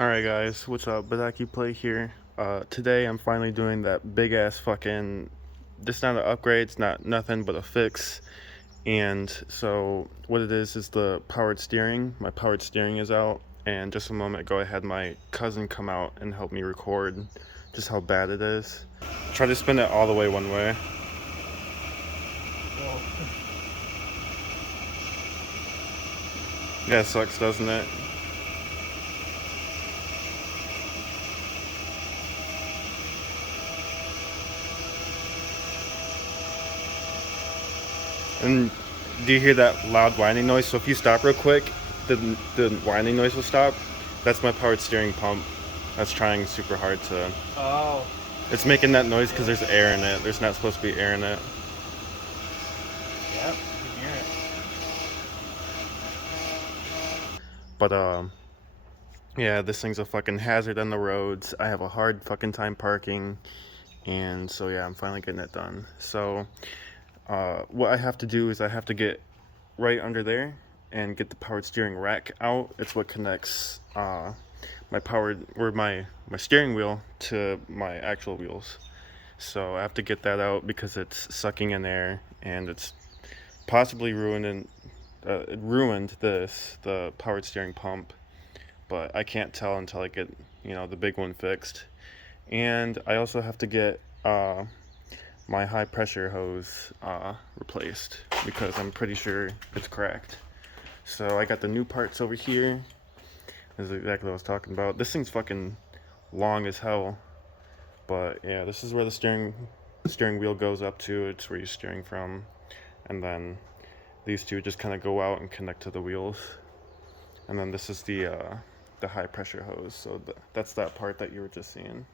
Alright guys, what's up? Badaki Play here. Today I'm finally doing that big ass fucking, this not an upgrade, it's not nothing but a fix. And so what it is the powered steering. My powered steering is out, and just a moment ago I had my cousin come out and help me record just how bad it is. Try to spin it all the way one way. Yeah, it sucks, doesn't it? And do you hear that loud whining noise? So if you stop real quick, the whining noise will stop. That's my powered steering pump. That's trying super hard to. Oh. It's making that noise because there's air in it. There's not supposed to be air in it. Yep, you can hear it. But yeah, this thing's a fucking hazard on the roads. I have a hard fucking time parking, and so yeah, I'm finally getting it done. So what I have to do is I have to get right under there and get the powered steering rack out. It's what connects my steering wheel to my actual wheels. So I have to get that out because it's sucking in air and it's possibly ruined the powered steering pump. But I can't tell until I get the big one fixed. And I also have to get my high pressure hose replaced because I'm pretty sure it's cracked. So I got the new parts over here. This is exactly what I was talking about. This thing's fucking long as hell. But yeah, this is where the steering wheel goes up to. It's where you're steering from. And then these two just kind of go out and connect to the wheels. And then this is the high pressure hose. So that's that part that you were just seeing.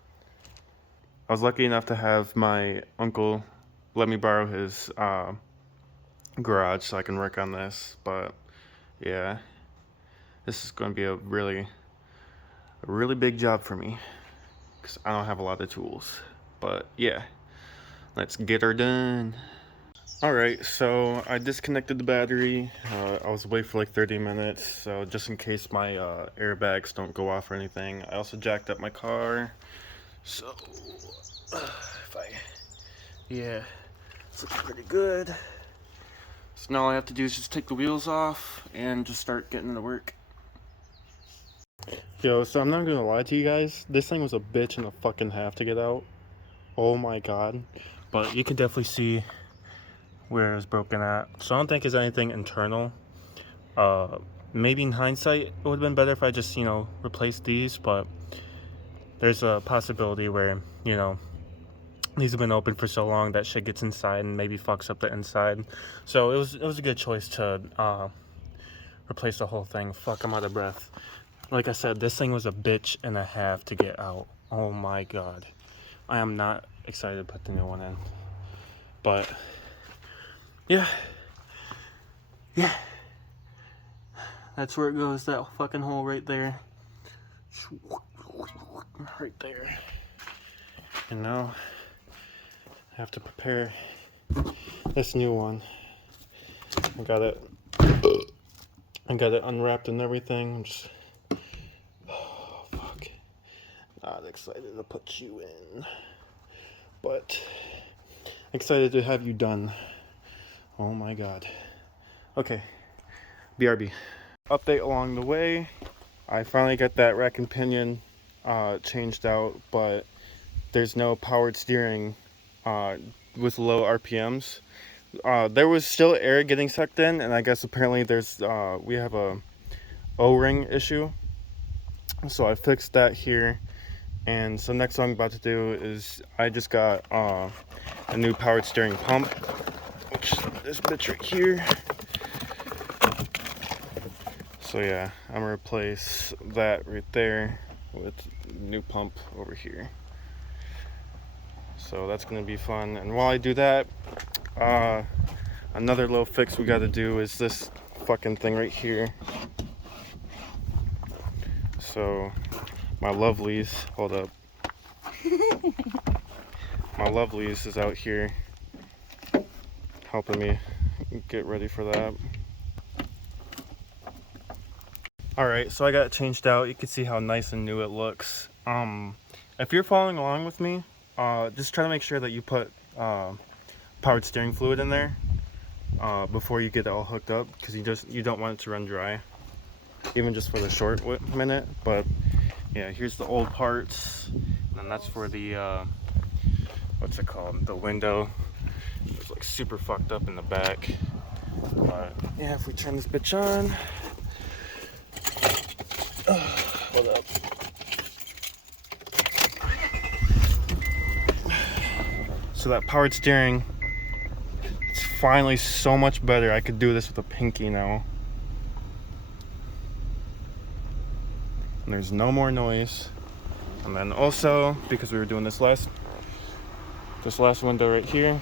I was lucky enough to have my uncle let me borrow his garage so I can work on this. But yeah, this is going to be a really big job for me because I don't have a lot of tools. But yeah, let's get her done. Alright, so I disconnected the battery. I was away for like 30 minutes, so just in case my airbags don't go off or anything. I also jacked up my car. So, yeah, it's looking pretty good. So now all I have to do is just take the wheels off and just start getting to work. Yo, so I'm not gonna lie to you guys, this thing was a bitch and a fucking half to get out. Oh my god. But you can definitely see where it was broken at. So I don't think it's anything internal. Maybe in hindsight it would have been better if I just, replaced these, but there's a possibility where, these have been open for so long that shit gets inside and maybe fucks up the inside. So it was a good choice to replace the whole thing. Fuck, I'm out of breath. Like I said, this thing was a bitch and a half to get out. Oh my god. I am not excited to put the new one in. But yeah. That's where it goes, that fucking hole right there. Right there. And now I have to prepare this new one. I got it unwrapped and everything. I'm just not excited to put you in, but excited to have you done. Oh my god. Okay, BRB. Update along the way. I finally got that rack and pinion changed out, but there's no powered steering with low RPMs. There was still air getting sucked in, and I guess apparently we have a O-ring issue. So I fixed that here. And so next what I'm about to do is I just got a new powered steering pump, which is this bitch right here. So yeah, I'm gonna replace that right there with new pump over here. So that's gonna be fun. And while I do that, another little fix we gotta do is this fucking thing right here. So my lovelies, hold up. My lovelies is out here helping me get ready for that. Alright, so I got it changed out. You can see how nice and new it looks. If you're following along with me, just try to make sure that you put powered steering fluid in there before you get it all hooked up, because you don't want it to run dry, even just for the short minute. But yeah, here's the old parts, and that's for the what's it called, the window. It's like super fucked up in the back. But yeah, if we turn this bitch on, hold up. So that powered steering, it's finally so much better. I could do this with a pinky now. And there's no more noise. And then also, because we were doing this last window right here,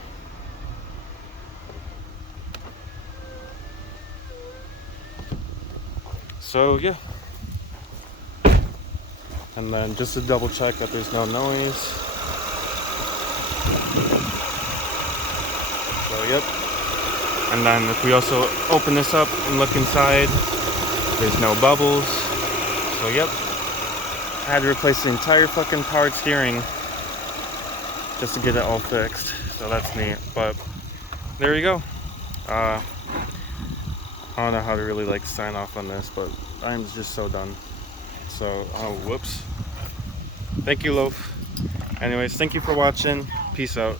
so yeah. And then just to double check that there's no noise. So yep. And then if we also open this up and look inside, there's no bubbles. So yep. I had to replace the entire fucking powered steering just to get it all fixed. So that's neat. But there you go. I don't know how to really like sign off on this, but I'm just so done. So, oh, whoops. Thank you, Loaf. Anyways, thank you for watching. Peace out.